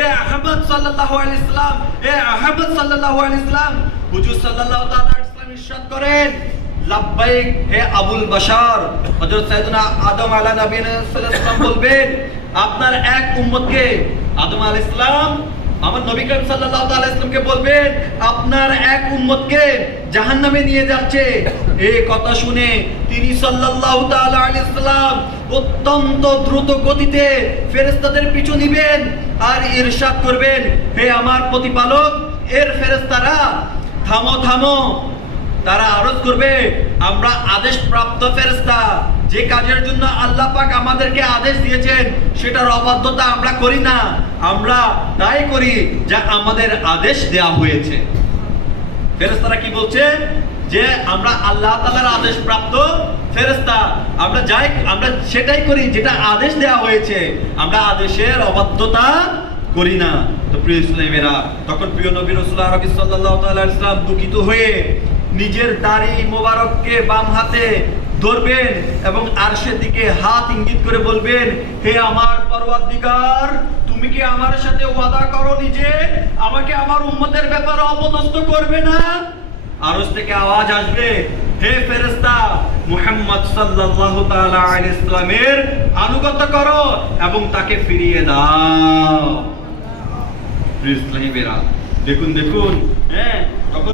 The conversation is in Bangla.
এ আহমদ সাল্লাল্লাহু আলাইহি সাল্লাম, এ আহমদ সাল্লাল্লাহু আলাইহি সাল্লাম। হুজুর সাল্লাল্লাহু তাআলা আলাইহি সাল্লাম ইরশাদ করেন, লাব্বাইক হে আবুল বাশার। হযরত সাইয়েদনা আদম আলাইহিস সালাম বলবেন, আপনার এক উম্মতকে, আদম আলাইহিস সালাম আমার নবী করিম সাল্লাল্লাহু তাআলা আলাইহি সাল্লামকে বলবেন, আপনার এক উম্মতকে জাহান্নামে নিয়ে যাচ্ছে। এই কথা শুনে তিনি সাল্লাল্লাহু তাআলা আলাইহি সাল্লাম অত্যন্ত দ্রুত গতিতে ফেরেশতাদের পিছু নিবেন আর ইরশাদ করবেন, হে আমার প্রতিপালক, এর ফেরেশতারা থামো থামো। তারা আরজ করবে, আমরা আদেশপ্রাপ্ত ফেরেশতা, যে কাজের জন্য আল্লাহ পাক আমাদেরকে আদেশ দিয়েছেন সেটার অবাধ্যতা আমরা করি না, আমরা তাই করি যা আমাদের আদেশ দেওয়া হয়েছে। ফেরেশতারা কি বলছে? যে আমরা আল্লাহ তাআলার আদেশপ্রাপ্ত ফেরেশতা, আমরা সেটাই করি যেটা আদেশ দেওয়া হয়েছে, আমরা আদেশের অবাধ্যতা করি না। তো প্রিয় ইসলামীরা, তখন প্রিয় নবী রাসূলুল্লাহ সাল্লাল্লাহু তাআলা আলাইহি ওয়াসাল্লাম দুঃখিত হয়ে নিজের দাড়ি মোবারককে বাম হাতে ধরবেন এবং আরশের দিকে হাত ইঙ্গিত করে বলবেন, হে আমার পরওয়ারদিগার, তুমি কি আমার সাথে ওয়াদা করনি যে আমাকে আমার উম্মতের ব্যাপারে অপদস্থ করবে না? আরশ থেকে আওয়াজ আসবে, হে ফেরেশতা, মুহাম্মদ সাল্লাল্লাহু তাআলা আলাইহি সাল্লামের আনুগত্য করো এবং তাকে ফিরিয়ে দাও। প্রিয় ইসলামীরা, দেখুন, হ্যাঁ,